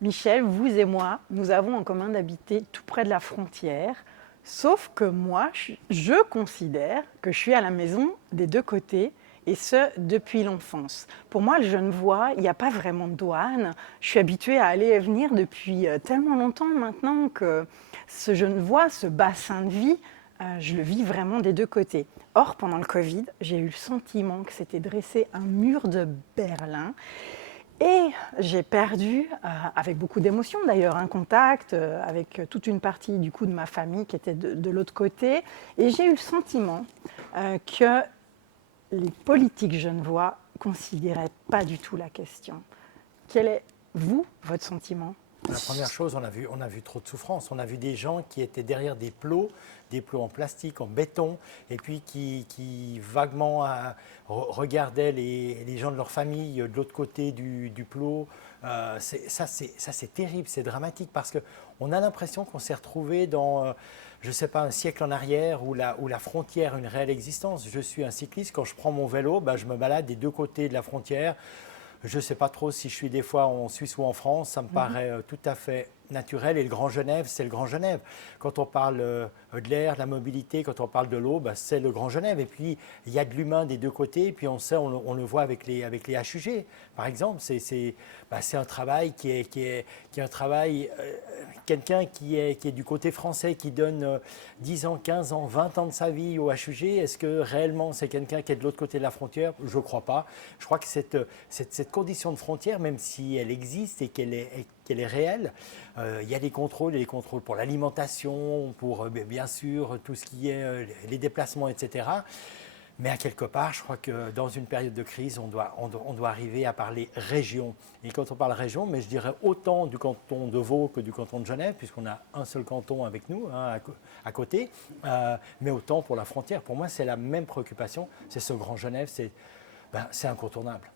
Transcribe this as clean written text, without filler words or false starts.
Michel, vous et moi, nous avons en commun d'habiter tout près de la frontière, sauf que moi, je considère que je suis à la maison des deux côtés, et ce, depuis l'enfance. Pour moi, le Genevois, il n'y a pas vraiment de douane. Je suis habituée à aller et venir depuis tellement longtemps maintenant que ce Genevois, ce bassin de vie, je le vis vraiment des deux côtés. Or, pendant le Covid, j'ai eu le sentiment que s'était dressé un mur de Berlin et j'ai perdu, avec beaucoup d'émotions d'ailleurs, un contact avec toute une partie du coup de ma famille qui était de l'autre côté. Et j'ai eu le sentiment que les politiques genevois ne considéraient pas du tout la question. Quel est, vous, votre sentiment? La première chose, on a vu trop de souffrance. On a vu des gens qui étaient derrière des plots en plastique, en béton, et puis qui vaguement regardaient les gens de leur famille de l'autre côté du plot. Ça, c'est terrible, c'est dramatique, parce qu'on a l'impression qu'on s'est retrouvé dans, je ne sais pas, un siècle en arrière où la frontière a une réelle existence. Je suis un cycliste, quand je prends mon vélo, je me balade des deux côtés de la frontière. Je ne sais pas trop si je suis des fois en Suisse ou en France, ça me paraît tout à fait naturel. Et le Grand Genève, c'est le Grand Genève. Quand on parle de l'air, de la mobilité, quand on parle de l'eau, c'est le Grand Genève. Et puis, il y a de l'humain des deux côtés. Et puis, on le voit avec les HUG. Par exemple, c'est un travail qui est un travail, quelqu'un qui est du côté français, qui donne 10 ans, 15 ans, 20 ans de sa vie au HUG. Est-ce que réellement c'est quelqu'un qui est de l'autre côté de la frontière? Je ne crois pas. Je crois que cette condition de frontière, même si elle existe et qu'elle est réelle, il y a des contrôles, et les contrôles pour l'alimentation, pour bien sûr tout ce qui est les déplacements, etc. Mais à quelque part, je crois que dans une période de crise, on doit arriver à parler région. Et quand on parle région, mais je dirais autant du canton de Vaud que du canton de Genève, puisqu'on a un seul canton avec nous, hein, à côté, mais autant pour la frontière. Pour moi, c'est la même préoccupation, c'est ce Grand Genève, c'est incontournable.